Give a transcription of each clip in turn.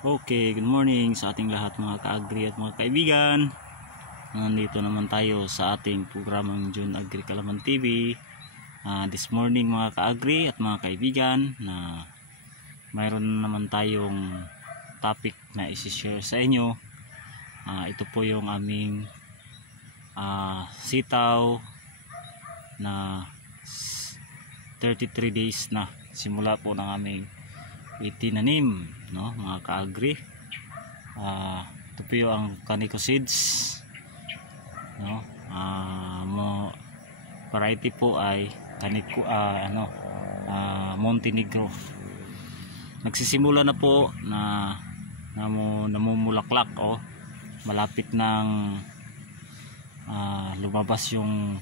Okay, good morning sa ating lahat mga ka-agri at mga kaibigan. Nandito naman tayo sa ating programang June Agri Kalaman TV. This morning mga ka-agri at mga kaibigan, na mayroon naman tayong topic na isi-share sa inyo. Ito po yung aming sitaw na 33 days na simula po ng aming itinanim, no, mga ka-agri. Ito po yung ang Kaniko seeds, no. Variety po ay Kaniko, Montenegro. Nagsisimula na po na namumulaklak, malapit ng lumabas yung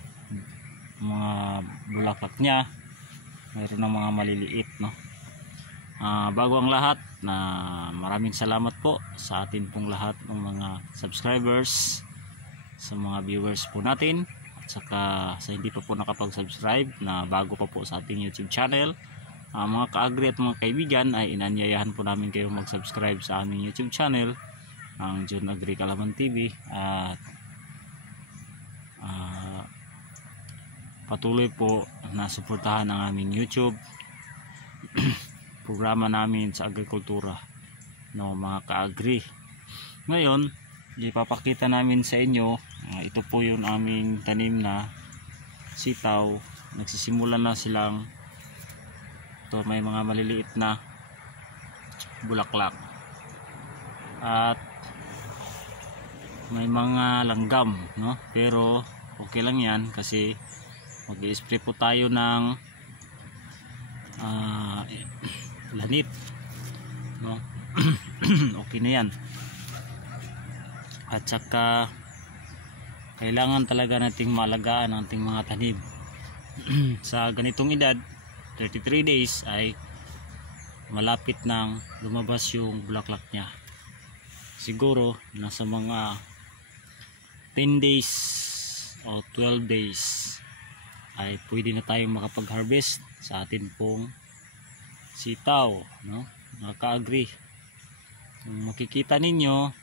mga bulaklak niya. Mayroon ng mga maliliit, no. Bago ang lahat, maraming salamat po sa atin pong lahat ng mga subscribers, sa mga viewers po natin, at saka sa hindi pa po nakapag-subscribe na bago pa po sa ating YouTube channel. Mga ka-agri at mga kaibigan, ay inanyayahan po namin kayo mag-subscribe sa aming YouTube channel, ang June Agri Kalaman TV, at patuloy po na suportahan ang aming YouTube programa namin sa agrikultura, no, mga ka-agri. Ngayon, ipapakita namin sa inyo, ito po yung aming tanim na sitaw. Nagsisimula na silang may mga maliliit na bulaklak at may mga langgam, no, pero okay lang yan kasi mag-i-spray po tayo ng lanit, no. Okay na yan. At saka kailangan talaga nating malagaan ang ating mga tanim. Sa ganitong edad, 33 days, ay malapit nang lumabas yung bulaklak niya. Siguro nasa mga 10 days o 12 days ay pwede na tayong makapag-harvest sa atin pong sitaw, no, mga ka-agri. Kung makikita ninyo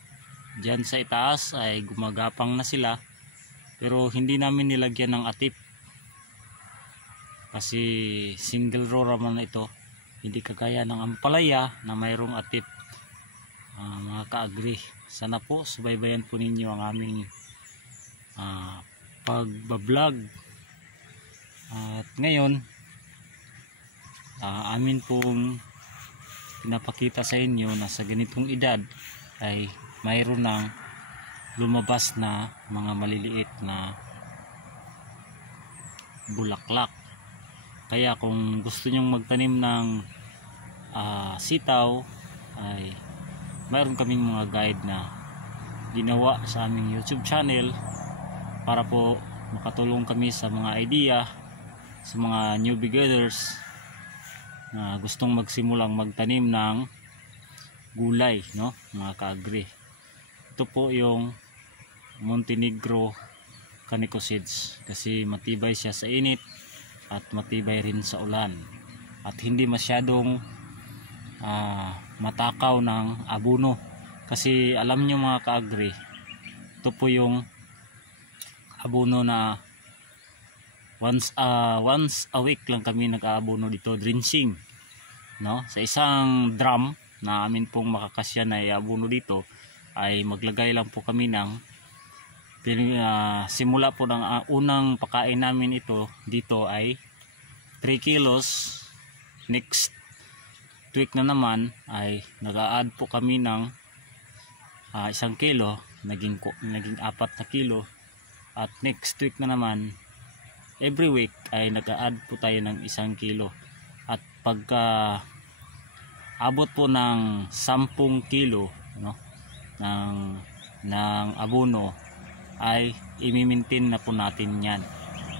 dyan sa itaas ay gumagapang na sila, pero hindi namin nilagyan ng atip kasi single row naman ito, hindi kagaya ng ampalaya na mayroong atip. Mga ka-agri, sana po subaybayan po ninyo ang aming pagbablog. At ngayon, amin pong pinapakita sa inyo na sa ganitong edad ay mayroon ng lumabas na mga maliliit na bulaklak. Kaya kung gusto nyong magtanim ng sitaw, ay mayroon kaming mga guide na ginawa sa aming YouTube channel para po makatulong kami sa mga idea sa mga new beginners na gustong magsimulang magtanim ng gulay, no, mga ka-agri. Ito po yung Montenegro Kaniko seeds kasi matibay siya sa init at matibay rin sa ulan, at hindi masyadong matakaw ng abono. Kasi alam nyo mga ka-agri, ito po yung abono na once a week lang kami nag-aabono dito, drenching, no. Sa isang drum na amin pong makakasya na iabono dito ay maglagay lang po kami ng simula po ng unang pakain namin ito dito ay 3 kilos. Next week na naman ay nag-a-add po kami ng 1 kilo, naging 4 na kilo. At next week na naman, every week ay nag-a-add po tayo ng 1 kilo. At pagka abot po ng 10 kilo, no, ng abono, ay i-maintain na po natin yan.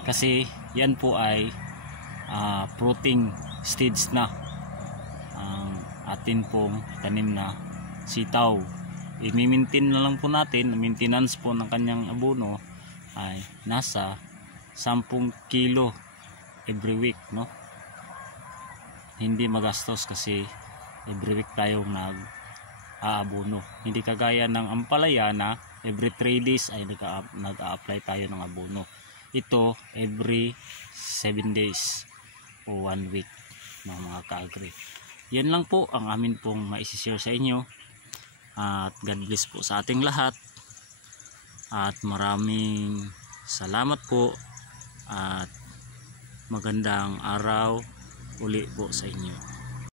Kasi yan po ay fruiting stage na ang atin pong tanim na sitaw. I-maintain na lang po natin. Maintenance po ng kanyang abono ay nasa 10 kilo every week, no. Hindi magastos kasi every week tayong aabono. Hindi kagaya ng ampalaya na every 3 days ay nag-a-apply tayo ng abono. Ito every 7 days o 1 week mga ka-agri. Yan lang po ang amin pong maisishare sa inyo. At God bless po sa ating lahat. At maraming salamat po. At magandang araw uli po sa inyo.